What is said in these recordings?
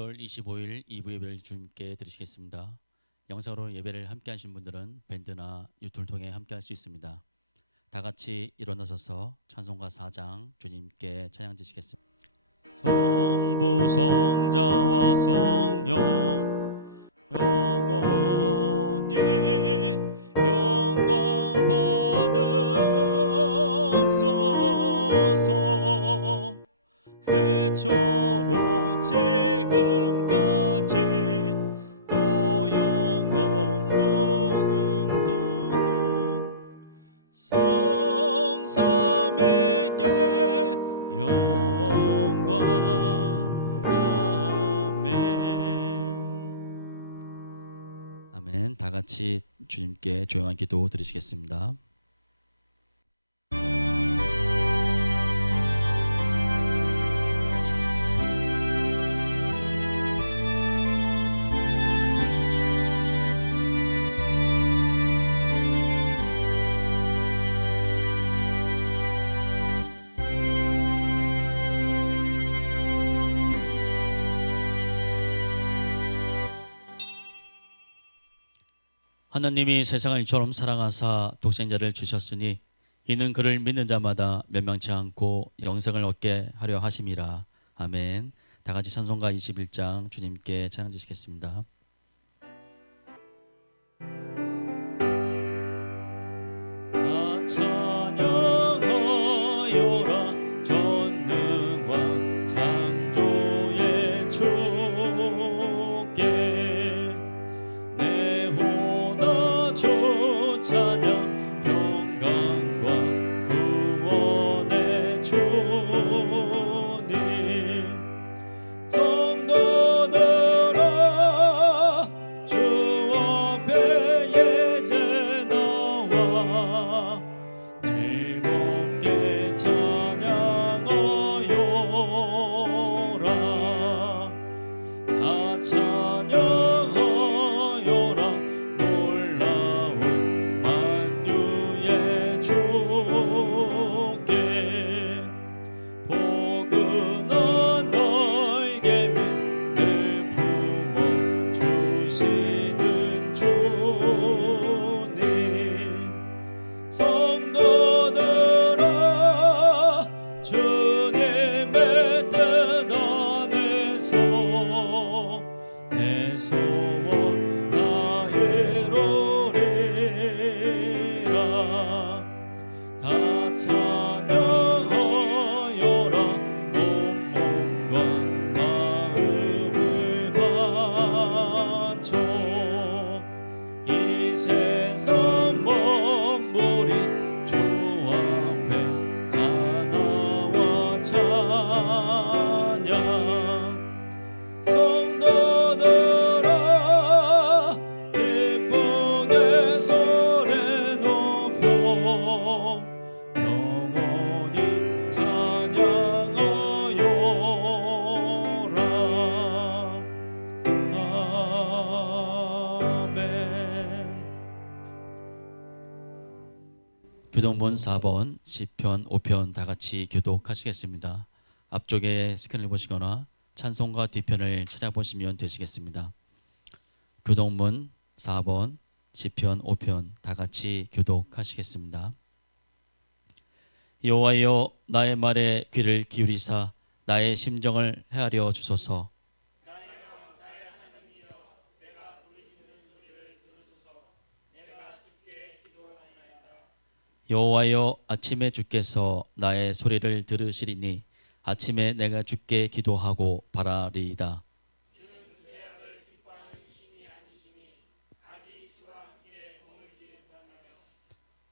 1월 25일 2부 예배를 주님께 드리시겠습니다. 영상으로 예배를 함께 하신 분들은 밴드나 유튜브를 통해 함께 할 수 있습니다. 다 같이 일어나셔서 찬송가 4장 주님께 찬양 드리시겠습니다. 성부 성자와 성령 영원히 영광 받으옵소서. 대초로 지금까지 또 영원 무궁토록 성삼에게 영광. 아멘. 아멘. 다 같이 주님께 조용한 기도 드리시겠습니다. 하나님이 세상을 이처럼 사랑하사 독생자를 주셨으니 이는 그를 믿는 자마다 멸망치 않고 영생을 얻게 하려 하심이라. 아멘. 다 같이 찬송가 21장 주님께 찬양 드리시겠습니다. 다 찬양하여라 전능왕 창조의 주께 주 찬양 평강과 구원의 주님. 성도들아 주 앞에 예제 나와 즐겁게 찬양하여라. 다 찬양하여라 교동문 4번 시편 5편 다 같이 교독하시겠습니다. 앞쪽에 스크린을 보시거나 찬송가 뒤편을 찾아보시면 되시겠습니다. 교동문 4번 시편 5편 다 같이 교독하시겠습니다. 여호와여 나의 말에 귀를 기울이사 나의 심정을 헤아려 주소서. 여호와여 아침에 주께서 나의 소리를 들으시리니 아침에 내가 주께 기도하고 바라리이다.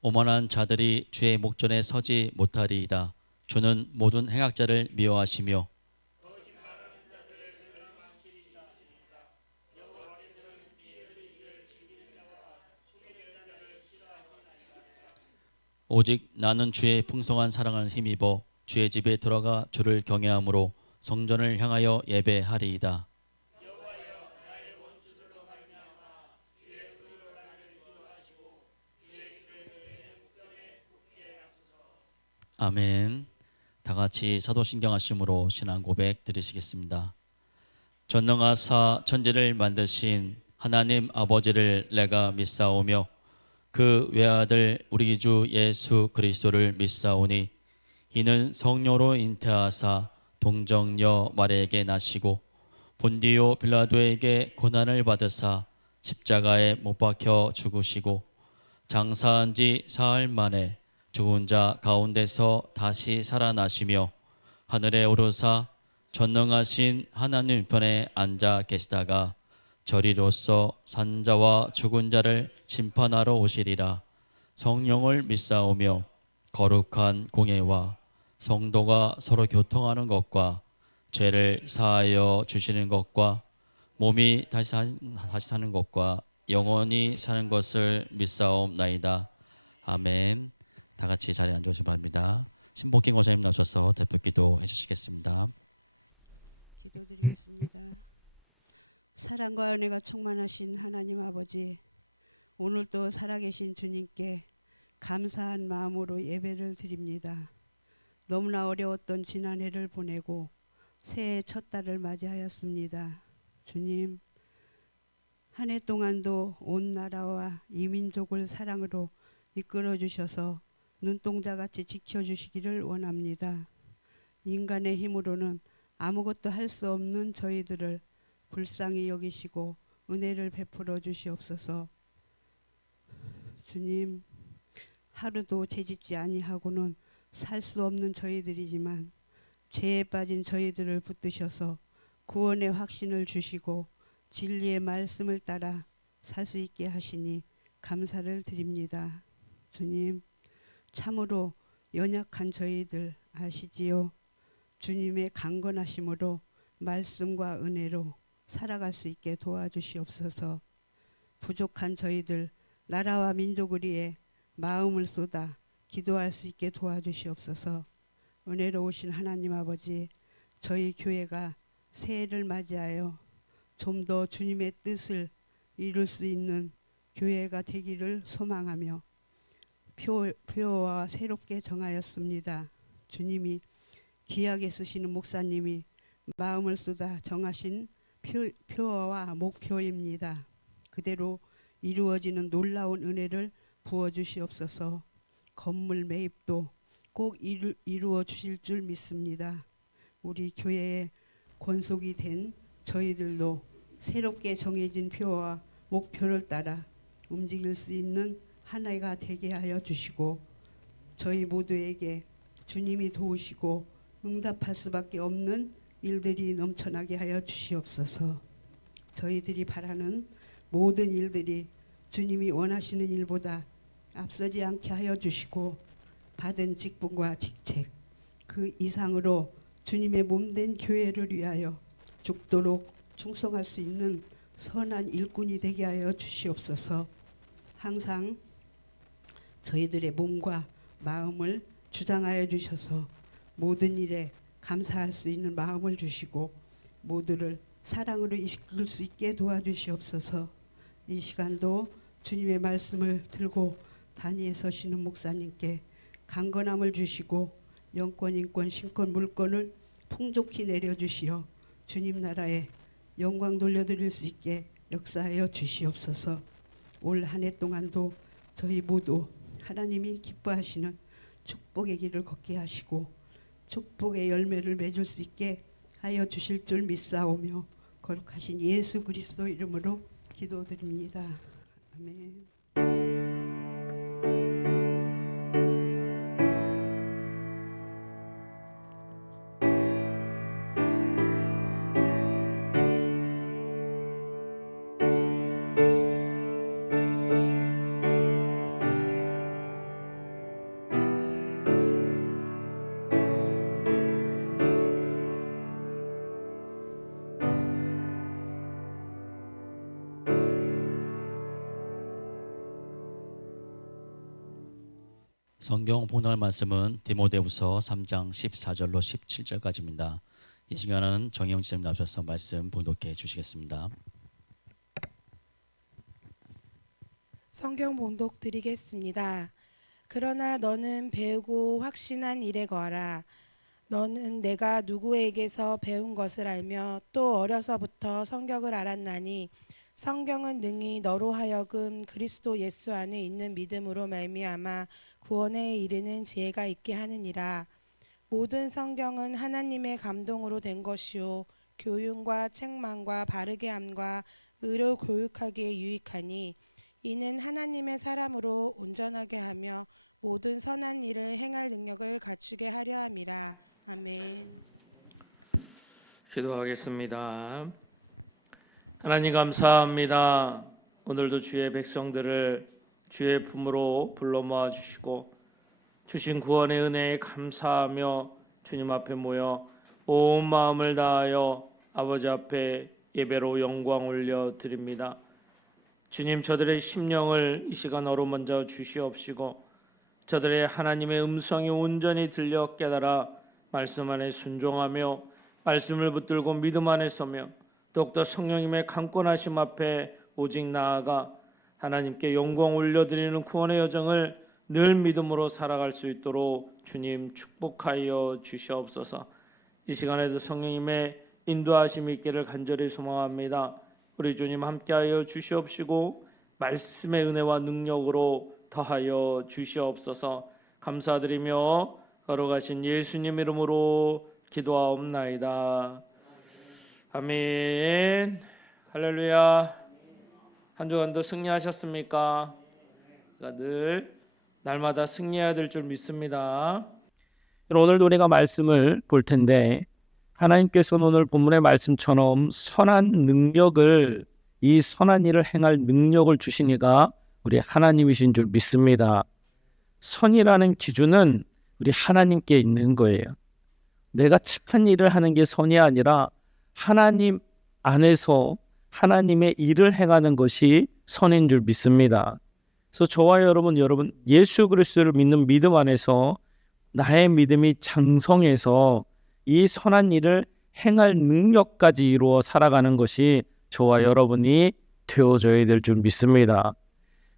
오만한 자들이 주의 목전에 서지 못하리이다. 주는 모든 행악자를 미워하시며 오직 나는 주의 풍성한 사랑을 힘입어 주의 집에 들어가 주를 경외함으로 성전을 향하여 예배하리이다. 아멘. 다 같이 사도신경 하심으로 신앙 고백 드리시겠습니다. 전능하사 천지를 만드신 하나님 아버지를 내가 믿사오며 그 외아들 우리 주 예수 그리스도를 믿사오니 이는 성령으로 잉태하사 동정녀 마리아에게 나시고 본디오 빌라도에게 고난을 받으사 십자가에 못 박혀 죽으시고 장사한 지 사흘 만에 죽은 자 가운데서 다시 살아나시며 하늘에 오르사 전능하신 하나님 편에 앉아 계시다가 저리로서 산자와 죽은 자를 심판하러 오시리라. 성령을 믿사오며 거룩한 공예와 성도가 서로 교통하는 것과 죄를 사하여 주시는 것과 몸이 다시 사는 것과 영원히 사는 것을 믿사옵나이다. 아멘. 다 같이 자리에 앉으시기 바랍니다. 신복희 권사님 나오셔서 대표 기도해 주시겠습니다. 기도드리겠습니다. 사랑과 은혜가 충만하신 하나님 아버지, 오늘도 살아계신 주님께 감사한 마음으로 예배를 드립니다. 너무나 어려웠던 지난해를 보내고 새해 첫 달을 맞이하였습니다. 주님, 한 해 동안도 온 나라와 이 민족을 사랑으로 이끌어 주셔서 눈동자같이 지켜주시기를 원합니다. 인간의 힘으로는 아무것도 할 수 없는 저희들을 불쌍히 여기시고 은혜를 베풀어 주시옵소서. 주님, 하루도 죄짓지 아니하고는 살 수 없는 저희들이지만 죄에 빠진 저희들을 붙드셔서 구원의 확신을 주시고 진리의 말씀을 따라 살 수 있게 하시니 감사를 드립니다. 주님, 참으로 연약한 저희들 아시지요? 주님의 강건하심으로 말씀과 은혜로 살아갈 수 있게 도와주시옵소서. 부족한 저희들 나라와 민족을 위해 마음을 쏟아 기도할 수 있게 도와주시옵소서. 은혜로우신 하나님 아버지, 저희 교회가 새해를 맞이하여 좀 더 주님의 뜻을 이룰 수 있는 교회가 되기를 소망하며 표어와 새롭게 정하였습니다. 주님이 귀하게 쓰시는 목사님이 마음을 쏟아 정하신 표어와 목표입니다. 그대로 이루어지는 놀라운 은혜를 부어주시옵소서. 건물 매입도 꼭 이루어 주실 줄 믿습니다. 우리 교회의 권속이 된 저희들도 새롭게 정해진 표와 목표를 따라 움직일 수 있는 하나가 되게 하여 주시고 저희 모두에게 주님이 도우시고 응답할 수밖에 없는 일들이 넘쳐나게 하여 주시옵소서. 저희들이 바라는 모든 일들이 주님이 원하시는 일보다 앞서지 않게 하여 주시고 받은 직분과 직책 그 이상으로 주님의 몸된 교회를 위하여 죽도록 충성할 수 있는 선한 일꾼이 되게 하여 주시옵소서. 항상 저희들의 몸과 마음을 주장하여 주셔서 모든 일에 감사할 수 있는 마음을 주시고 모두를 사랑으로 이끌 수 있게 도와주시옵소서. 이 시간도 주님의 말씀을 들고 단위에 서시는 목사님께 강건함을 주시고 영권, 인권, 신권, 물권을 풍족히 내려주시어 주님 나라에 영광 돌려드릴 수 있게 역사하여 주시옵소서. 올 한 해 동안도 저희 모두 하나님이 기뻐하시는 축복의 길을 걷게 하시고 축복의 열매를 맺을 수 있게 하여 주실 줄 믿사오며 거룩하신 예수 그리스도 이름으로 기도드립니다. 아멘. 성경 봉독할 말씀은 디모데후서 3장 14절로 17절까지입니다. 이 시간은 정영 지사님 나오셔서 말씀 봉독해 주시겠습니다. 성경 봉독 드리겠습니다. 그러나 너는 배우고 확신한 일에 거하라. 너는 내가 누구에게서 배운 것을 알며 또 어려서부터 성경을 알았나니 성경은 능히 너로 하여금 그리스도 예수 안에 있는 믿음으로 말미암아 구원에 이르는 지혜가 있게 하느니라. 모든 성경은 하나님의 감동으로 된 것이요 교훈과 책망과 바르게 함과 의로 교육하기에 유익하니 이는 하나님의 사람으로 온전하게 하며 모든 선한 일을 행할 능력을 갖추게 하려 함이라. 아멘. 기도하겠습니다. 하나님 감사합니다. 오늘도 주의 백성들을 주의 품으로 불러 모아 주시고 주신 구원의 은혜에 감사하며 주님 앞에 모여 온 마음을 다하여 아버지 앞에 예배로 영광 올려 드립니다. 주님, 저들의 심령을 이 시간 어루만져 주시옵시고 저들의 하나님의 음성이 온전히 들려 깨달아 말씀 안에 순종하며 말씀을 붙들고 믿음 안에 서며 더욱더 성령님의 강권하심 앞에 오직 나아가 하나님께 영광 올려드리는 구원의 여정을 늘 믿음으로 살아갈 수 있도록 주님 축복하여 주시옵소서. 이 시간에도 성령님의 인도하심이 있기를 간절히 소망합니다. 우리 주님 함께하여 주시옵시고 말씀의 은혜와 능력으로 더하여 주시옵소서. 감사드리며 걸어가신 예수님 이름으로 기도하옵나이다. 아멘. 할렐루야. 한 주간도 승리하셨습니까? 늘 날마다 승리해야 될 줄 믿습니다. 오늘도 우리가 말씀을 볼 텐데 하나님께서는 오늘 본문의 말씀처럼 선한 능력을, 이 선한 일을 행할 능력을 주시니까 우리 하나님이신 줄 믿습니다. 선이라는 기준은 우리 하나님께 있는 거예요. 내가 착한 일을 하는 게 선이 아니라 하나님 안에서 하나님의 일을 행하는 것이 선인 줄 믿습니다. 그래서 저와 여러분 예수 그리스도를 믿는 믿음 안에서 나의 믿음이 장성해서 이 선한 일을 행할 능력까지 이루어 살아가는 것이 저와 여러분이 되어져야 될 줄 믿습니다.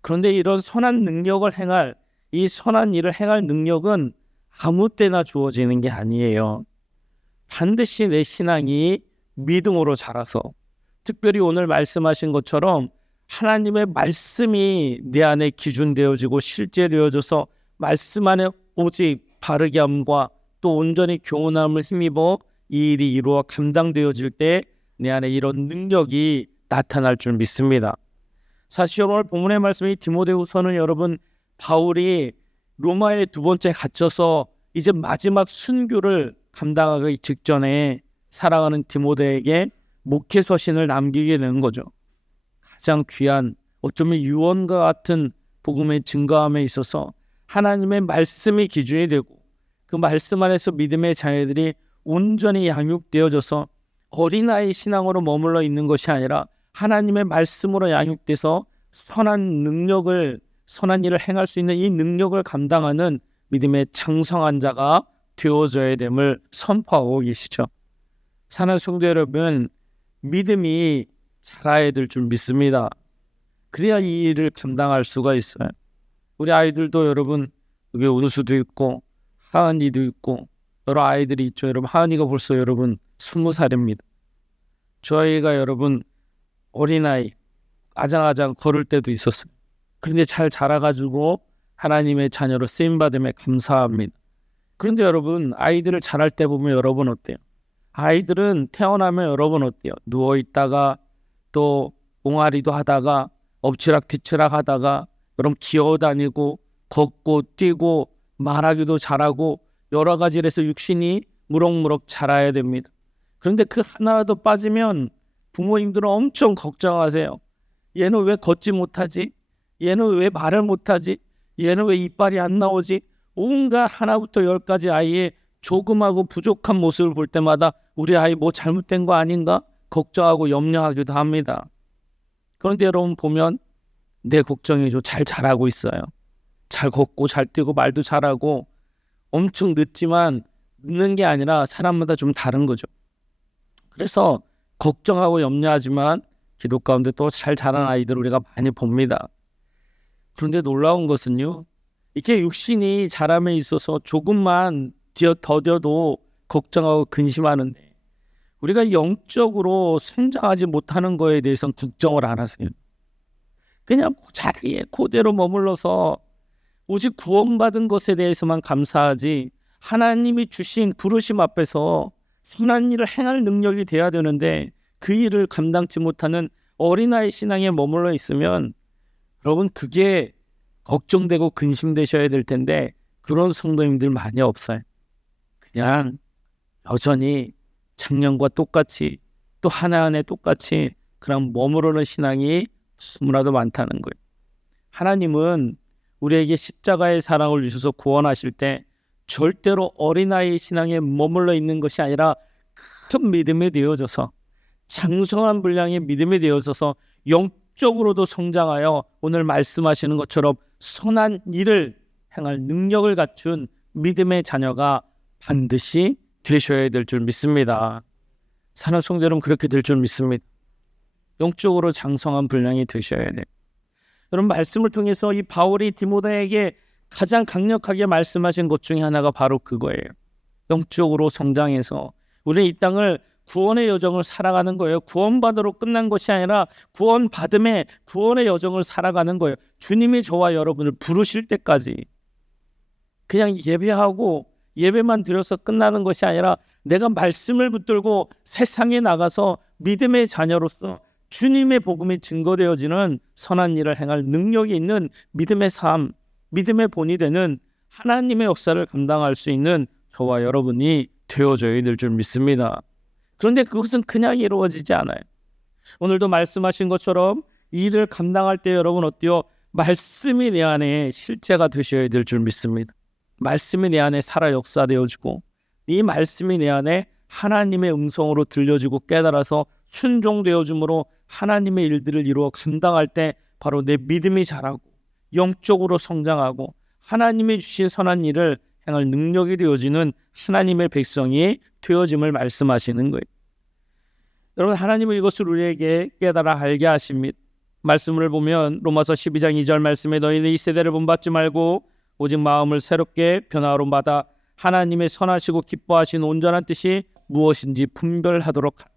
그런데 이런 선한 능력을 행할, 이 선한 일을 행할 능력은 아무 때나 주어지는 게 아니에요. 반드시 내 신앙이 믿음으로 자라서, 특별히 오늘 말씀하신 것처럼 하나님의 말씀이 내 안에 기준되어지고 실제되어져서 말씀 안에 오직 바르게 함과 또 온전히 교훈함을 힘입어 이 일이 이루어 감당되어질 때 내 안에 이런 능력이 나타날 줄 믿습니다. 사실 오늘 본문의 말씀이 디모데후서는 여러분 바울이 로마에 두 번째 갇혀서 이제 마지막 순교를 감당하기 직전에 사랑하는 디모데에게 목회 서신을 남기게 되는 거죠. 가장 귀한, 어쩌면 유언과 같은 복음의 증거함에 있어서 하나님의 말씀이 기준이 되고 그 말씀 안에서 믿음의 자녀들이 온전히 양육되어져서 어린아이 신앙으로 머물러 있는 것이 아니라 하나님의 말씀으로 양육돼서 선한 일을 행할 수 있는 이 능력을 감당하는 믿음의 장성한 자가 되어져야 됨을 선포하고 계시죠. 사랑하는 성도 여러분, 믿음이 자라야 될 줄 믿습니다. 그래야 이 일을 감당할 수가 있어요. 우리 아이들도 여러분, 여기 은수도 있고 하은이도 있고 여러 아이들이 있죠. 여러분, 하은이가 벌써 여러분 20살입니다. 저희가 여러분 어린아이 아장아장 걸을 때도 있었어요. 그런데 잘 자라가지고 하나님의 자녀로 쓰임받음에 감사합니다. 그런데 여러분, 아이들을 자랄 때 보면 여러분 어때요? 아이들은 태어나면 여러분 어때요? 누워있다가 또 옹알이도 하다가 엎치락뒤치락 하다가 여러분 기어다니고 걷고 뛰고 말하기도 잘하고 여러 가지로 해서 육신이 무럭무럭 자라야 됩니다. 그런데 그 하나라도 빠지면 부모님들은 엄청 걱정하세요. 얘는 왜 걷지 못하지? 얘는 왜 말을 못하지? 얘는 왜 이빨이 안 나오지? 온갖 하나부터 열까지 아이의 조금하고 부족한 모습을 볼 때마다 우리 아이 뭐 잘못된 거 아닌가? 걱정하고 염려하기도 합니다. 그런데 여러분 보면 내 걱정이죠. 잘 자라고 있어요. 잘 걷고 잘 뛰고 말도 잘하고 엄청 늦지만 늦는 게 아니라 사람마다 좀 다른 거죠. 그래서 걱정하고 염려하지만 기도 가운데 또 잘 자란 아이들 우리가 많이 봅니다. 그런데 놀라운 것은요, 이렇게 육신이 자람에 있어서 조금만 더뎌도 걱정하고 근심하는데 우리가 영적으로 성장하지 못하는 거에 대해서는 걱정을 안 하세요. 그냥 그 자리에 그대로 머물러서 오직 구원받은 것에 대해서만 감사하지, 하나님이 주신 부르심 앞에서 선한 일을 행할 능력이 돼야 되는데 그 일을 감당치 못하는 어린아이 신앙에 머물러 있으면 여러분 그게 걱정되고 근심되셔야 될 텐데 그런 성도님들 많이 없어요. 그냥 여전히 작년과 똑같이 또 하나하나 똑같이 그냥 머무르는 신앙이 너무나도 많다는 거예요. 하나님은 우리에게 십자가의 사랑을 주셔서 구원하실 때 절대로 어린아이 신앙에 머물러 있는 것이 아니라 큰 믿음이 되어져서 장성한 분량의 믿음이 되어져서 영적으로도 성장하여 오늘 말씀하시는 것처럼 선한 일을 행할 능력을 갖춘 믿음의 자녀가 반드시 되셔야 될 줄 믿습니다. 사는 성도 여러분 그렇게 될 줄 믿습니다. 영적으로 장성한 분량이 되셔야 돼요. 여러분 말씀을 통해서 이 바울이 디모데에게 가장 강력하게 말씀하신 것 중에 하나가 바로 그거예요. 영적으로 성장해서 우리는 이 땅을 구원의 여정을 살아가는 거예요. 구원받으러 끝난 것이 아니라 구원받음에 구원의 여정을 살아가는 거예요. 주님이 저와 여러분을 부르실 때까지 그냥 예배하고 예배만 드려서 끝나는 것이 아니라 내가 말씀을 붙들고 세상에 나가서 믿음의 자녀로서 주님의 복음이 증거되어지는 선한 일을 행할 능력이 있는 믿음의 삶, 믿음의 본이 되는 하나님의 역사를 감당할 수 있는 저와 여러분이 되어져야 될 줄 믿습니다. 그런데 그것은 그냥 이루어지지 않아요. 오늘도 말씀하신 것처럼 이 일을 감당할 때 여러분 어때요? 말씀이 내 안에 실제가 되셔야 될 줄 믿습니다. 말씀이 내 안에 살아 역사되어지고 이 말씀이 내 안에 하나님의 음성으로 들려지고 깨달아서 순종되어짐으로 하나님의 일들을 이루어 감당할 때 바로 내 믿음이 자라고 영적으로 성장하고 하나님이 주신 선한 일을 행할 능력이 되어지는 하나님의 백성이 되어짐을 말씀하시는 거예요. 여러분 하나님은 이것을 우리에게 깨달아 알게 하십니다. 말씀을 보면 로마서 12장 2절 말씀에 너희는 이 세대를 본받지 말고 오직 마음을 새롭게 변화로 받아 하나님의 선하시고 기뻐하신 온전한 뜻이 무엇인지 분별하도록 하라.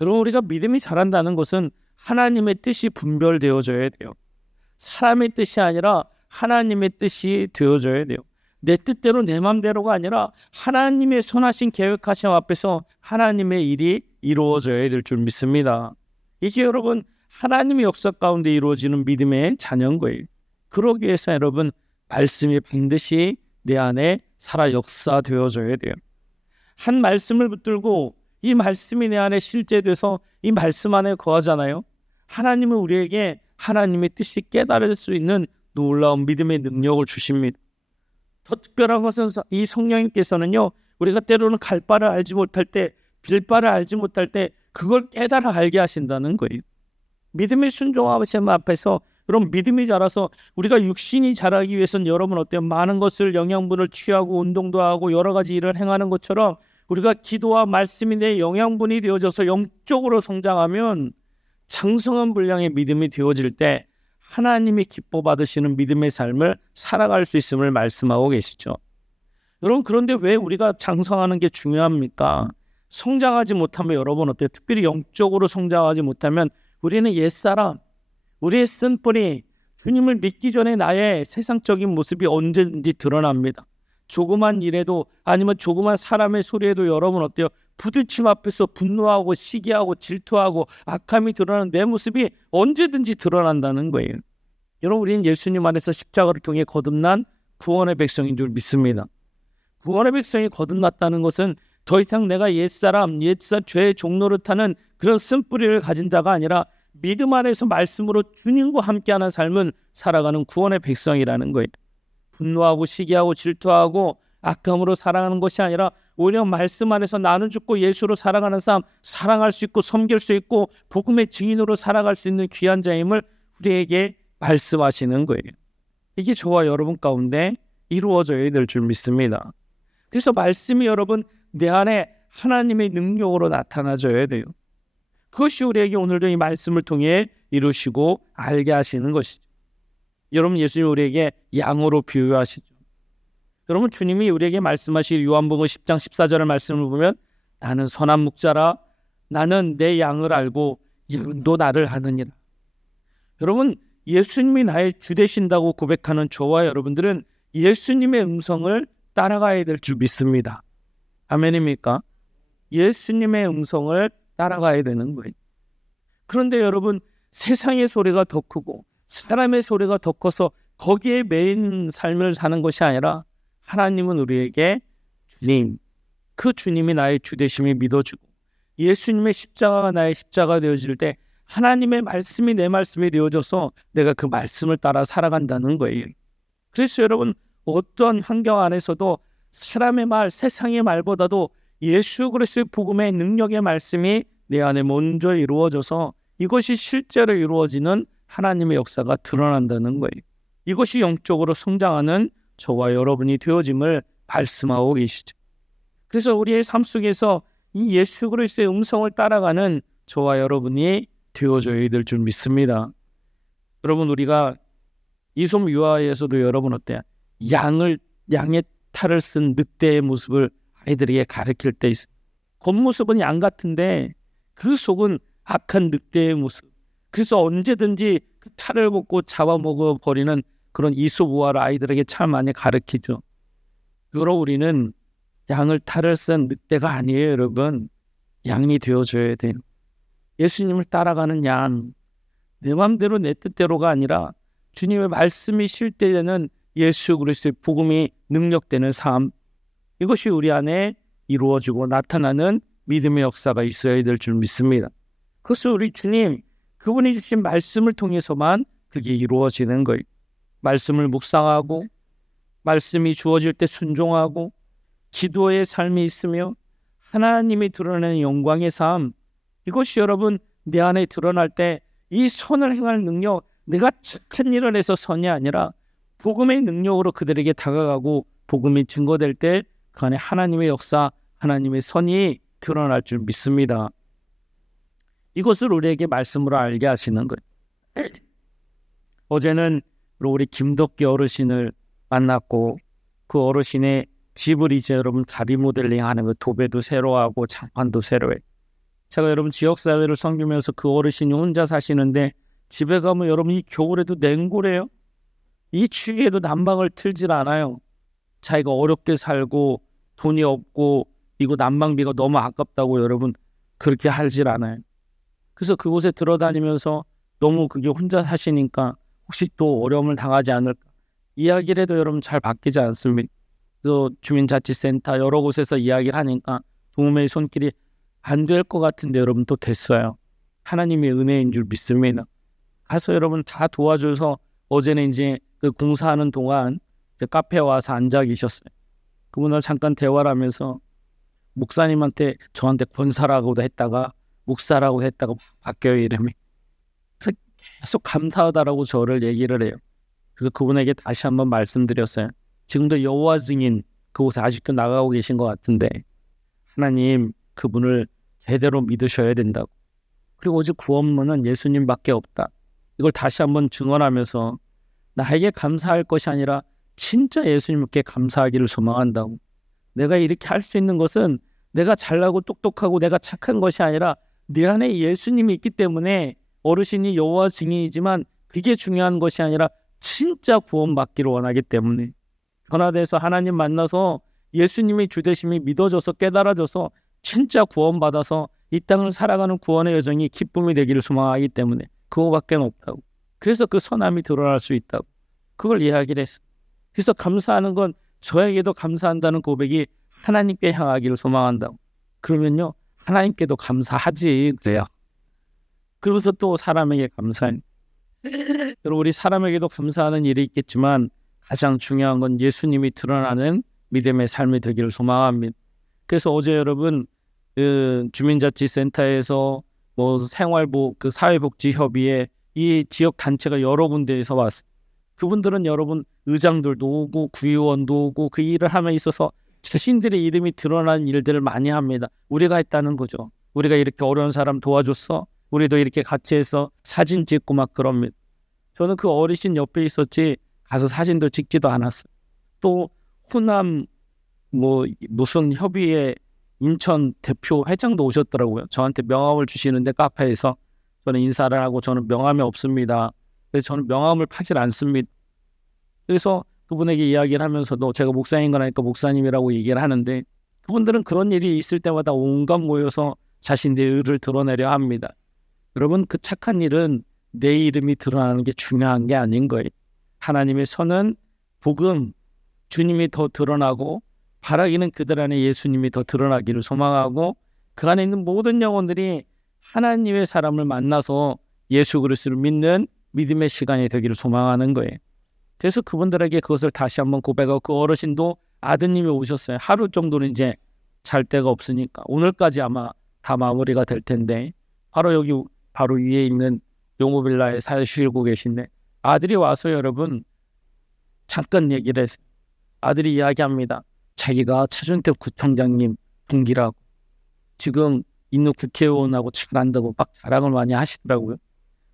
여러분 우리가 믿음이 자란다는 것은 하나님의 뜻이 분별되어져야 돼요. 사람의 뜻이 아니라 하나님의 뜻이 되어져야 돼요. 내 뜻대로 내 맘대로가 아니라 하나님의 선하신 계획하심 앞에서 하나님의 일이 이루어져야 될 줄 믿습니다. 이게 여러분 하나님의 역사 가운데 이루어지는 믿음의 자녀인 거예요. 그러기 위해서 여러분 말씀이 반드시 내 안에 살아 역사되어져야 돼요. 한 말씀을 붙들고 이 말씀이 내 안에 실제돼서 이 말씀 안에 거하잖아요. 하나님은 우리에게 하나님의 뜻이 깨달을 수 있는 놀라운 믿음의 능력을 주십니다. 더 특별한 것은 이 성령님께서는요, 우리가 때로는 갈 바를 알지 못할 때, 빌 바를 알지 못할 때 그걸 깨달아 알게 하신다는 거예요. 믿음의 순종하심 앞에서 여러분 믿음이 자라서 우리가 육신이 자라기 위해서는 여러분 어때요? 많은 것을 영양분을 취하고 운동도 하고 여러 가지 일을 행하는 것처럼 우리가 기도와 말씀이 내 영양분이 되어져서 영적으로 성장하면 장성한 분량의 믿음이 되어질 때 하나님이 기뻐 받으시는 믿음의 삶을 살아갈 수 있음을 말씀하고 계시죠. 여러분 그런데 왜 우리가 장성하는 게 중요합니까? 성장하지 못하면 여러분 어때요? 특별히 영적으로 성장하지 못하면 우리는 옛사람, 우리의 쓴뿌리, 주님을 믿기 전에 나의 세상적인 모습이 언제든지 드러납니다. 조그만 일에도 아니면 조그만 사람의 소리에도 여러분 어때요? 부딪힘 앞에서 분노하고 시기하고 질투하고 악함이 드러나는 내 모습이 언제든지 드러난다는 거예요. 여러분 우리는 예수님 안에서 십자가를 통해 거듭난 구원의 백성인 줄 믿습니다. 구원의 백성이 거듭났다는 것은 더 이상 내가 옛사람, 죄의 종로를 타는 그런 쓴뿌리를 가진 자가 아니라 믿음 안에서 말씀으로 주님과 함께하는 삶은 살아가는 구원의 백성이라는 거예요. 분노하고 시기하고 질투하고 악함으로 살아가는 것이 아니라 오히려 말씀 안에서 나는 죽고 예수로 살아가는 삶, 사랑할 수 있고 섬길 수 있고 복음의 증인으로 살아갈 수 있는 귀한 자임을 우리에게 말씀하시는 거예요. 이게 저와 여러분 가운데 이루어져야 될 줄 믿습니다. 그래서 말씀이 여러분 내 안에 하나님의 능력으로 나타나줘야 돼요. 그것이 우리에게 오늘도 이 말씀을 통해 이루시고 알게 하시는 것이죠. 여러분 예수님 우리에게 양으로 비유하시죠. 여러분 주님이 우리에게 말씀하신 요한복음 10장 14절의 말씀을 보면 나는 선한 목자라 나는 내 양을 알고 양도 나를 아느니라. 여러분 예수님이 나의 주 되신다고 고백하는 저와 여러분들은 예수님의 음성을 따라가야 될 줄 믿습니다. 아멘입니까? 예수님의 음성을 따라가야 되는 거예요. 그런데 여러분 세상의 소리가 더 크고 사람의 소리가 더 커서 거기에 매인 삶을 사는 것이 아니라 하나님은 우리에게 주님, 그 주님이 나의 주 되심을 믿어주고 예수님의 십자가가 나의 십자가 되어질 때 하나님의 말씀이 내 말씀이 되어져서 내가 그 말씀을 따라 살아간다는 거예요. 그래서 여러분 어떤 환경 안에서도 사람의 말, 세상의 말보다도 예수 그리스도의 복음의 능력의 말씀이 내 안에 먼저 이루어져서 이것이 실제로 이루어지는 하나님의 역사가 드러난다는 거예요. 이것이 영적으로 성장하는 저와 여러분이 되어짐을 말씀하고 계시죠. 그래서 우리의 삶 속에서 이 예수 그리스도의 음성을 따라가는 저와 여러분이 되어져야 될 줄 믿습니다. 여러분 우리가 이솝 유아에서도 여러분 어때요? 양의 탈을 쓴 늑대의 모습을 아이들에게 가르칠 때 있어요. 겉모습은 양 같은데 그 속은 악한 늑대의 모습. 그래서 언제든지 그 탈을 먹고 잡아먹어 버리는 그런 이솝 우화를 아이들에게 참 많이 가르치죠. 여러분 우리는 양을 탈을 쓴 늑대가 아니에요, 여러분. 양이 되어줘야 돼요. 예수님을 따라가는 양. 내 마음대로 내 뜻대로가 아니라 주님의 말씀이 실제되는 예수 그리스도의 복음이 능력되는 삶. 이것이 우리 안에 이루어지고 나타나는 믿음의 역사가 있어야 될 줄 믿습니다. 그것은 우리 주님, 그분이 주신 말씀을 통해서만 그게 이루어지는 거예요. 말씀을 묵상하고 말씀이 주어질 때 순종하고 기도의 삶이 있으며 하나님이 드러내는 영광의 삶, 이것이 여러분 내 안에 드러날 때 이 선을 행할 능력, 내가 착한 일을 해서 선이 아니라 복음의 능력으로 그들에게 다가가고 복음이 증거될 때 그 안에 하나님의 역사, 하나님의 선이 드러날 줄 믿습니다. 이것을 우리에게 말씀으로 알게 하시는 거예요. 어제는 우리 김덕기 어르신을 만났고 그 어르신의 집을 이제 여러분 다리 모델링하는 거 도배도 새로 하고 장판도 새로 해. 제가 여러분 지역사회를 섬기면서 그 어르신이 혼자 사시는데 집에 가면 여러분 이 겨울에도 냉골해요. 이 추위에도 난방을 틀질 않아요. 자기가 어렵게 살고 돈이 없고 이거 난방비가 너무 아깝다고 여러분 그렇게 하질 않아요. 그래서 그곳에 들어다니면서 너무 그게 혼자 사시니까 혹시 또 어려움을 당하지 않을까 이야기를 해도 여러분 잘 바뀌지 않습니다. 그래서 주민자치센터 여러 곳에서 이야기를 하니까 도움의 손길이 안 될 것 같은데 여러분 또 됐어요. 하나님의 은혜인 줄 믿습니다. 가서 여러분 다 도와줘서 어제는 이제 그 공사하는 동안 이제 카페에 와서 앉아 계셨어요. 그분을 잠깐 대화를 하면서 목사님한테 저한테 권사라고도 했다가 목사라고 했다가 바뀌어요 이름이. 그래서 계속 감사하다라고 저를 얘기를 해요. 그래서 그분에게 다시 한번 말씀드렸어요. 지금도 여호와 증인 그곳에 아직도 나가고 계신 것 같은데 하나님 그분을 제대로 믿으셔야 된다고. 그리고 오직 구원문은 예수님밖에 없다. 이걸 다시 한번 증언하면서 나에게 감사할 것이 아니라 진짜 예수님께 감사하기를 소망한다고. 내가 이렇게 할 수 있는 것은 내가 잘나고 똑똑하고 내가 착한 것이 아니라 내 안에 예수님이 있기 때문에 어르신이 여호와 증인이지만 그게 중요한 것이 아니라 진짜 구원받기를 원하기 때문에 변화돼서 하나님 만나서 예수님이 주되심이 믿어져서 깨달아져서 진짜 구원받아서 이 땅을 살아가는 구원의 여정이 기쁨이 되기를 소망하기 때문에 그거밖에 없다고. 그래서 그 선함이 드러날 수 있다고. 그걸 이야기를 했어. 그래서 감사하는 건 저에게도 감사한다는 고백이 하나님께 향하기를 소망한다고. 그러면요 하나님께도 감사하지 그래요. 그러면서 또 사람에게 감사해. 여러분 우리 사람에게도 감사하는 일이 있겠지만 가장 중요한 건 예수님이 드러나는 믿음의 삶이 되기를 소망합니다. 그래서 어제 여러분 주민자치센터에서 뭐 그 사회복지협의회 이 지역 단체가 여러 군데에서 왔어요. 그분들은 여러분 의장들도 오고 구의원도 오고 그 일을 함에 있어서 자신들의 이름이 드러나는 일들을 많이 합니다. 우리가 했다는 거죠. 우리가 이렇게 어려운 사람 도와줬어. 우리도 이렇게 같이 해서 사진 찍고 막 그럽니다. 저는 그 어르신 옆에 있었지 가서 사진도 찍지도 않았어요. 또 후남 무슨 협의회 인천 대표 회장도 오셨더라고요. 저한테 명함을 주시는데 카페에서 저는 인사를 하고 저는 명함이 없습니다. 그래서 저는 명함을 파질 않습니다. 그래서 그분에게 이야기를 하면서도 제가 목사인 거라니까 목사님이라고 얘기를 하는데 그분들은 그런 일이 있을 때마다 온갖 모여서 자신의 의를 드러내려 합니다. 여러분 그 착한 일은 내 이름이 드러나는 게 중요한 게 아닌 거예요. 하나님의 선은 복음 주님이 더 드러나고 바라기는 그들 안에 예수님이 더 드러나기를 소망하고 그 안에 있는 모든 영혼들이 하나님의 사람을 만나서 예수 그리스도를 믿는 믿음의 시간이 되기를 소망하는 거예요. 그래서 그분들에게 그것을 다시 한번 고백하고 그 어르신도 아드님이 오셨어요. 하루 정도는 이제 잘 데가 없으니까 오늘까지 아마 다 마무리가 될 텐데 바로 위에 있는 용호빌라에 사시고 계신데 아들이 와서 여러분 잠깐 얘기를 했어요. 아들이 이야기합니다. 자기가 차준택 구청장님 동기라고 지금 있는 국회의원하고 잘한다고 막 자랑을 많이 하시더라고요.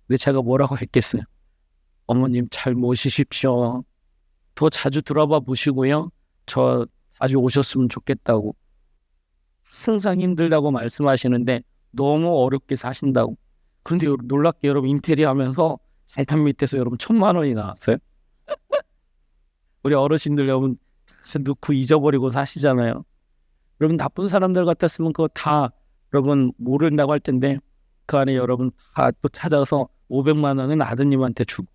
근데 제가 뭐라고 했겠어요. 어머님 잘 모시십시오. 더 자주 들어봐 보시고요. 저 자주 오셨으면 좋겠다고. 항상 힘들다고 말씀하시는데 너무 어렵게 사신다고. 그런데 놀랍게 여러분 인테리어 하면서 잘탄 밑에서 여러분 1,000만 원이 나왔어요. 우리 어르신들 여러분 넣고 잊어버리고 사시잖아요. 여러분 나쁜 사람들 같았으면 그거 다 여러분 모른다고 할 텐데 그 안에 여러분 다 또 찾아서 500만 원은 아드님한테 주고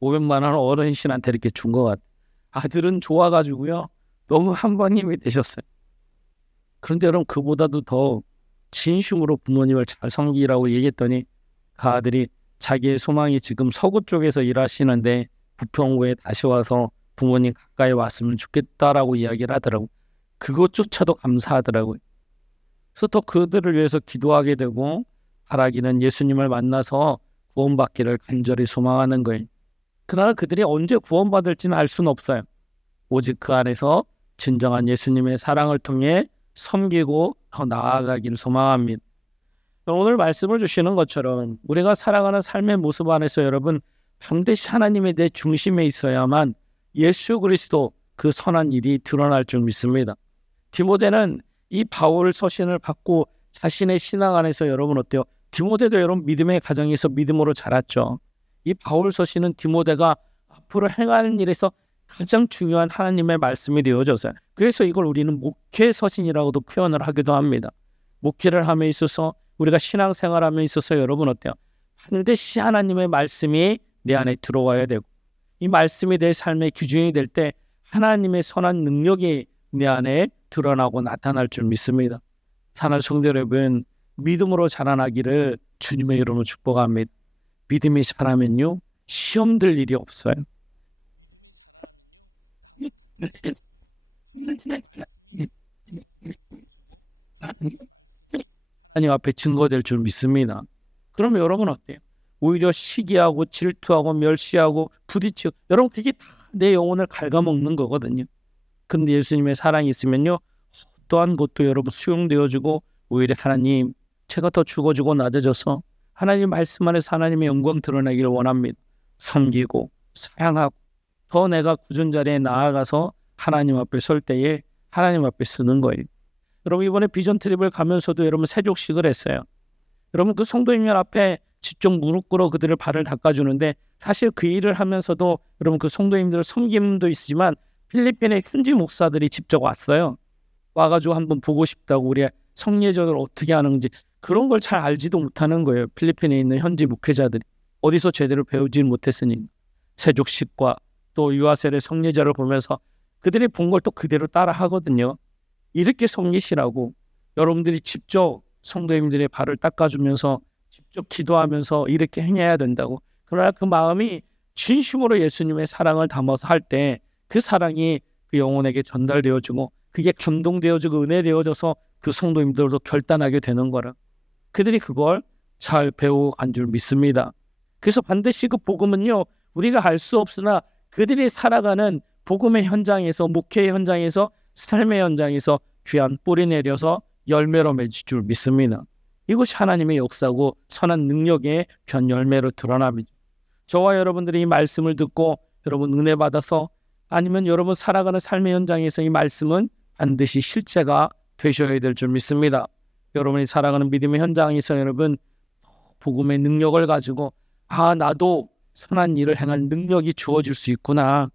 500만 원은 어르신한테 이렇게 준 것 같아요. 아들은 좋아가지고요. 너무 한번 힘이 되셨어요. 그런데 여러분 그보다도 더 진심으로 부모님을 잘 섬기라고 얘기했더니 그 아들이 자기의 소망이 지금 서구 쪽에서 일하시는데 부평구에 다시 와서 부모님 가까이 왔으면 좋겠다라고 이야기를 하더라고요. 그것조차도 감사하더라고요. 그래서 더 그들을 위해서 기도하게 되고 바라기는 예수님을 만나서 구원받기를 간절히 소망하는 거예요. 그러나 그들이 언제 구원받을지는 알 수는 없어요. 오직 그 안에서 진정한 예수님의 사랑을 통해 섬기고 더 나아가기를 소망합니다. 오늘 말씀을 주시는 것처럼 우리가 살아가는 삶의 모습 안에서 여러분 반드시 하나님의 내 중심에 있어야만 예수 그리스도 그 선한 일이 드러날 줄 믿습니다. 디모데는 이 바울 서신을 받고 자신의 신앙 안에서 여러분 어때요? 디모데도 여러분 믿음의 가정에서 믿음으로 자랐죠. 이 바울 서신은 디모데가 앞으로 행하는 일에서 가장 중요한 하나님의 말씀이 되어져서요. 그래서 이걸 우리는 목회 서신이라고도 표현을 하기도 합니다. 목회를 함에 있어서 우리가 신앙생활함에 있어서 여러분 어때요? 반드시 하나님의 말씀이 내 안에 들어와야 되고 이 말씀이 내 삶의 기준이 될 때 하나님의 선한 능력이 내 안에 드러나고 나타날 줄 믿습니다. 사랑하는 성도 여러분, 믿음으로 자라나기를 주님의 이름으로 축복합니다. 믿음이 자라면요 시험 들 일이 없어요. 믿음이 자라면요 남을 탓할 일이 없어요. 하나님의 말씀이 또 고백되어지고 하나님의 말씀이 하나님 앞에 증거될 줄 믿습니다. 그러면 여러분 어때요? 오히려 시기하고 질투하고 멸시하고 부딪히고 여러분 그게 다 내 영혼을 갉아먹는 거거든요. 근데 예수님의 사랑이 있으면요 또한 것도 여러분 수용되어지고 오히려 하나님 제가 더 죽어지고 낮아져서 하나님 말씀 안에서 하나님의 영광 드러나기를 원합니다. 섬기고 사랑하고 더 내가 굳은 자리에 나아가서 하나님 앞에 설 때에 하나님 앞에 쓰는 거예요. 여러분 이번에 비전 트립을 가면서도 여러분 세족식을 했어요. 여러분 그 성도님들 앞에 직접 무릎 꿇어 그들을 발을 닦아주는데 사실 그 일을 하면서도 여러분 그 성도님들 섬김도 있지만 필리핀의 현지 목사들이 직접 왔어요. 와가지고 한번 보고 싶다고 우리 성례전을 어떻게 하는지 그런 걸 잘 알지도 못하는 거예요. 필리핀에 있는 현지 목회자들이 어디서 제대로 배우지 못했으니 세족식과 또 유아셀의 성례자를 보면서 그들이 본 걸 또 그대로 따라 하거든요. 이렇게 섬기시라고 여러분들이 직접 성도님들의 발을 닦아주면서 직접 기도하면서 이렇게 행해야 된다고. 그러나 그 마음이 진심으로 예수님의 사랑을 담아서 할 때 그 사랑이 그 영혼에게 전달되어지고 그게 감동되어지고 은혜되어져서 그 성도님들도 결단하게 되는 거라. 그들이 그걸 잘 배워간 줄 믿습니다. 그래서 반드시 그 복음은요 우리가 알 수 없으나 그들이 살아가는 복음의 현장에서 목회의 현장에서 삶의 현장에서 귀한 뿌리 내려서 열매로 맺을 줄 믿습니다. 이것이 하나님의 역사고 선한 능력의 귀한 열매로 드러납니다. 저와 여러분들이 이 말씀을 듣고 여러분 은혜 받아서 아니면 여러분 살아가는 삶의 현장에서 이 말씀은 반드시 실제가 되셔야 될 줄 믿습니다. 여러분이 살아가는 믿음의 현장에서 여러분 복음의 능력을 가지고 나도 선한 일을 행할 능력이 주어질 수 있구나.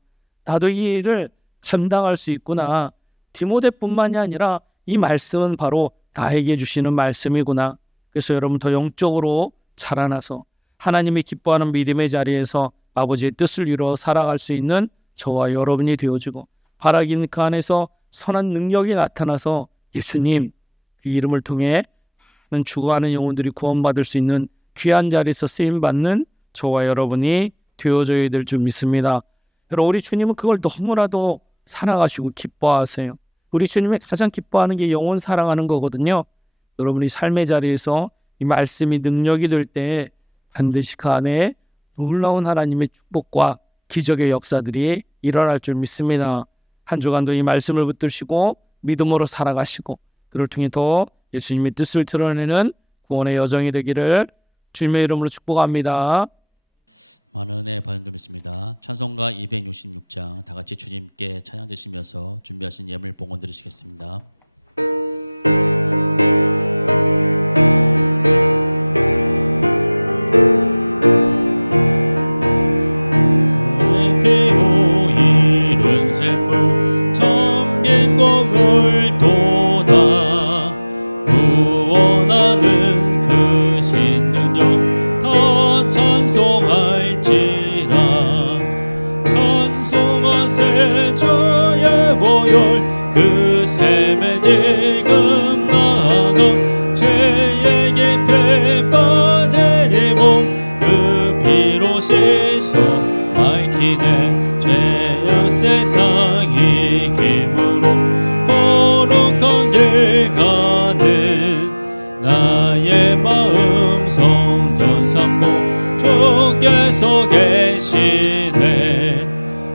나도 이 일을 감당할 수 있구나. 디모데뿐만이 아니라 이 말씀은 바로 나에게 주시는 말씀이구나. 그래서 여러분 더 영적으로 자라나서 하나님이 기뻐하는 믿음의 자리에서 아버지의 뜻을 이루어 살아갈 수 있는 저와 여러분이 되어주고 바라기는 그 안에서 선한 능력이 나타나서 예수님 그 이름을 통해 많은 죽어가는 영혼들이 구원받을 수 있는 귀한 자리에서 쓰임받는 저와 여러분이 되어줘야 될 줄 믿습니다. 여러분 우리 주님은 그걸 너무나도 사랑하시고 기뻐하세요. 우리 주님이 가장 기뻐하는 게 영혼 사랑하는 거거든요. 여러분이 삶의 자리에서 이 말씀이 능력이 될 때 반드시 그 안에 놀라운 하나님의 축복과 기적의 역사들이 일어날 줄 믿습니다. 한 주간도 이 말씀을 붙드시고 믿음으로 살아가시고 그를 통해 더 예수님의 뜻을 드러내는 구원의 여정이 되기를 주님의 이름으로 축복합니다. 많은 은혜 받은 줄 믿습니다. 찬송가 266장 다 같이 주님께 찬양 드시면서 준비하신 예물 봉헌 드리시겠습니다. 피로 이룬 샘물 참긴 꿈을 돋아 구원하는 그 신능력 더 찬송할지라 찬송하세 주의 보혈 그 샘에 지금 나아가 죄의 깊이 빠진 이 몸 그 피로 씻어 밝히네 죄악 세상이 힘으로 거룩한 길 가는 나의 마음 성전 삼고 주께서 계시네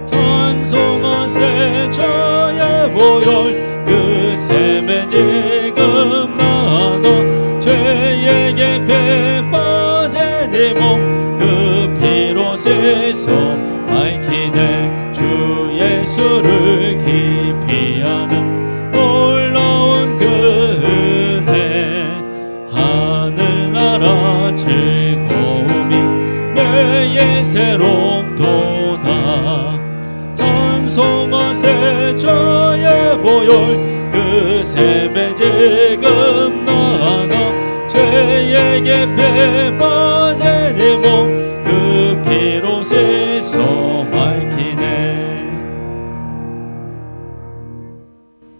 찬송하세 주의 보혈 그 샘에 지금 나아가 죄의 깊이 빠진 이 몸 그 피로 씻어 밝히네 주 예수를 깊이 아는 놀라운 그 은혜 하늘나라 즐거움이 매일 새롭도다 찬송하세 주의 보혈 그 샘에 지금 나아가 죄의 깊이 빠진 이 몸 그 피로 씻어 밝히네.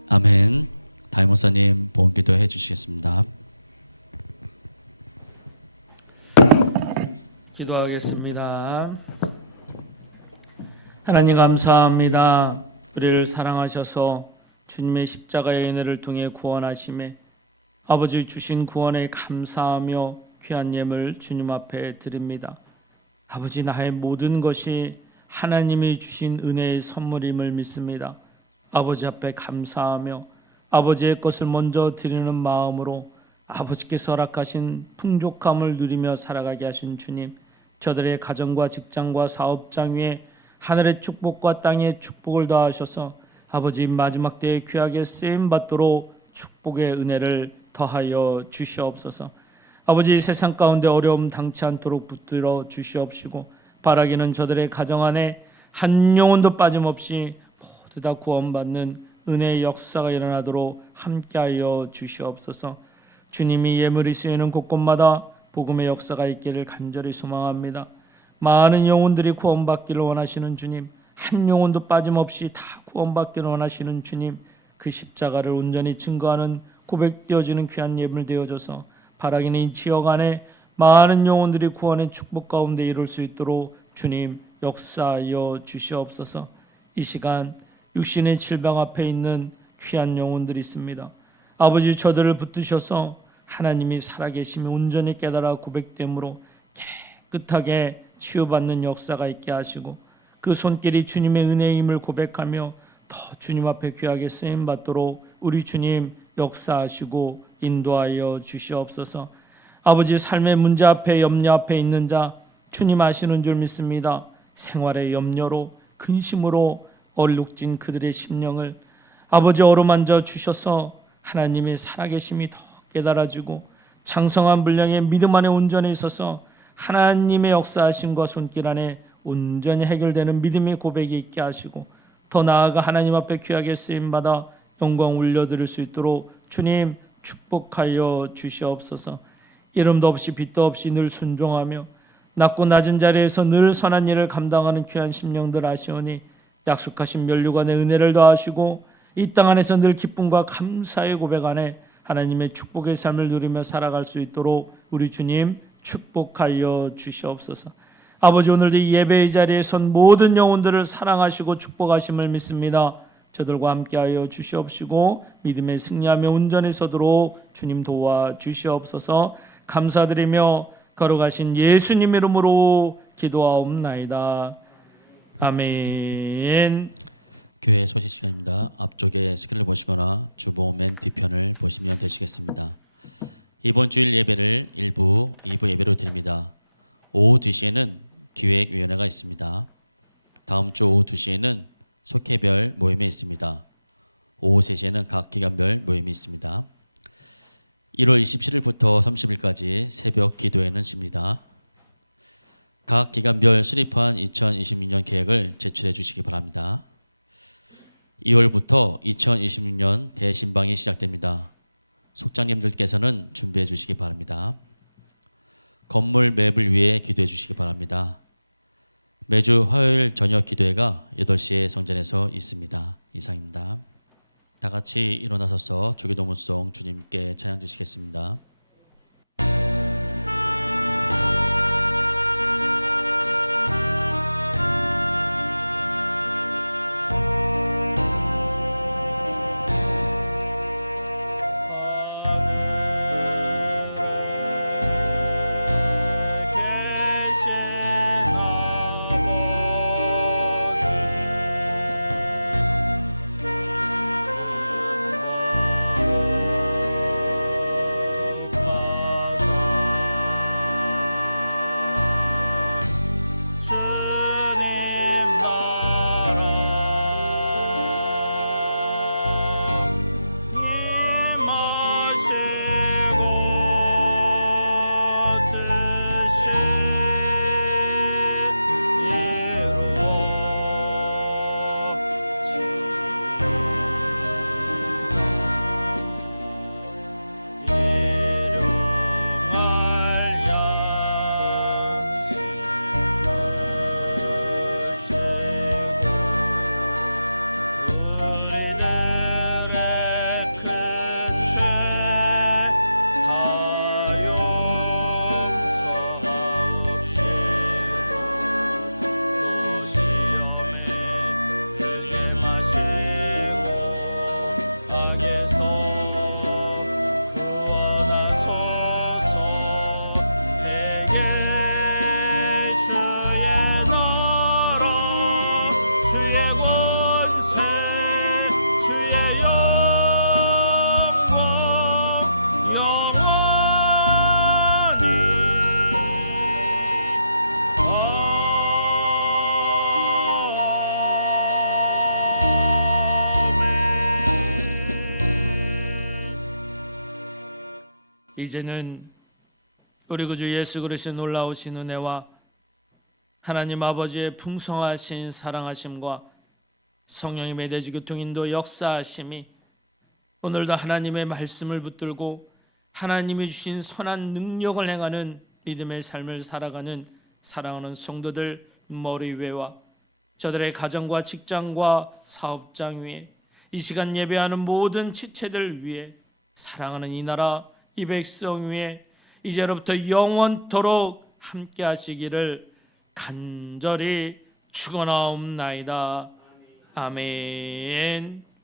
아멘. 다임 목사님 보험 기도해 주시겠습니다. 기도하겠습니다. 하나님 감사합니다. 우리를 사랑하셔서 주님의 십자가의 은혜를 통해 구원하심에 아버지 주신 구원에 감사하며 귀한 예물 주님 앞에 드립니다. 아버지 나의 모든 것이 하나님이 주신 은혜의 선물임을 믿습니다. 아버지 앞에 감사하며 아버지의 것을 먼저 드리는 마음으로 아버지께서 허락하신 풍족함을 누리며 살아가게 하신 주님, 저들의 가정과 직장과 사업장 위에 하늘의 축복과 땅의 축복을 더하셔서 아버지 마지막 때에 귀하게 쓰임받도록 축복의 은혜를 더하여 주시옵소서. 아버지 세상 가운데 어려움 당치 않도록 붙들어 주시옵시고 바라기는 저들의 가정 안에 한 영혼도 빠짐없이 모두 다 구원받는 은혜의 역사가 일어나도록 함께하여 주시옵소서. 주님이 예물이 쓰이는 곳곳마다 복음의 역사가 있기를 간절히 소망합니다. 많은 영혼들이 구원받기를 원하시는 주님, 한 영혼도 빠짐없이 다 구원받기를 원하시는 주님, 그 십자가를 온전히 증거하는 고백되어지는 귀한 예물 되어져서 바라기는 이 지역 안에 많은 영혼들이 구원의 축복 가운데 이룰 수 있도록 주님 역사하여 주시옵소서. 이 시간 육신의 질병 앞에 있는 귀한 영혼들이 있습니다. 아버지 저들을 붙드셔서 하나님이 살아계심이 온전히 깨달아 고백됨으로 깨끗하게 치유받는 역사가 있게 하시고 그 손길이 주님의 은혜임을 고백하며 더 주님 앞에 귀하게 쓰임받도록 우리 주님 역사하시고 인도하여 주시옵소서. 아버지 삶의 문제 앞에 염려 앞에 있는 자 주님 아시는 줄 믿습니다. 생활의 염려로 근심으로 얼룩진 그들의 심령을 아버지 어루만져 주셔서 하나님의 살아계심이 더 깨달아지고 장성한 분량의 믿음 안에 온전히 있어서 하나님의 역사하심과 손길 안에 온전히 해결되는 믿음의 고백이 있게 하시고 더 나아가 하나님 앞에 귀하게 쓰임받아 영광 올려드릴 수 있도록 주님 축복하여 주시옵소서. 이름도 없이 빛도 없이 늘 순종하며 낮고 낮은 자리에서 늘 선한 일을 감당하는 귀한 심령들 아시오니 약속하신 면류관의 은혜를 더하시고 이 땅 안에서 늘 기쁨과 감사의 고백 안에 하나님의 축복의 삶을 누리며 살아갈 수 있도록 우리 주님 축복하여 주시옵소서. 아버지, 오늘도 이 예배의 자리에 선 모든 영혼들을 사랑하시고 축복하심을 믿습니다. 저들과 함께하여 주시옵시고 믿음에 승리하며 온전히 서도록 주님 도와 주시옵소서. 감사드리며 걸어가신 예수님 이름으로 기도하옵나이다. 아멘. 교회 소식 시간입니다. 앞쪽에 스크린을 보시거나 주보 맨 뒤편을 보시면 되시겠습니다. 이번 주일 예배를 1부, 2부 예배로 드립니다. 오후 2시에는 기획위원회가 있습니다. 다음 주 오후 2시에는 속회별 모임이 있습니다. 오후 3시에는 각 기관별 모임이 있습니다. 1월 27일부터 30일까지 새벽 기도회는 쉽니다. 각 기관별 수립한 2026년 계획을 제출해 주시기 바랍니다. 2월부터 2026년 대신방이 시작됩니다. 속장님들께서는 준비해 주시기 바랍니다. 건물 매입을 위해 기도해 주시기 바랍니다. 매주 화요일 저녁 기도회가 8시에 성전에서 있습니다. 이상입니다. 다 같이 일어나서서 주기도문송 주님께 찬양 드리겠습니다. 이제는 우리 구주 예수 그리스도의 놀라우신 은혜와 하나님 아버지의 풍성하신 사랑하심과 성령님의 내주 교통인도 역사하심이 오늘도 하나님의 말씀을 붙들고 하나님이 주신 선한 능력을 행하는 믿음의 삶을 살아가는 사랑하는 성도들 머리 위와 저들의 가정과 직장과 사업장 위에 이 시간 예배하는 모든 지체들 위에 사랑하는 이 나라 이 백성 위에 이제로부터 영원토록 함께 하시기를 간절히 축원하옵나이다. 아멘.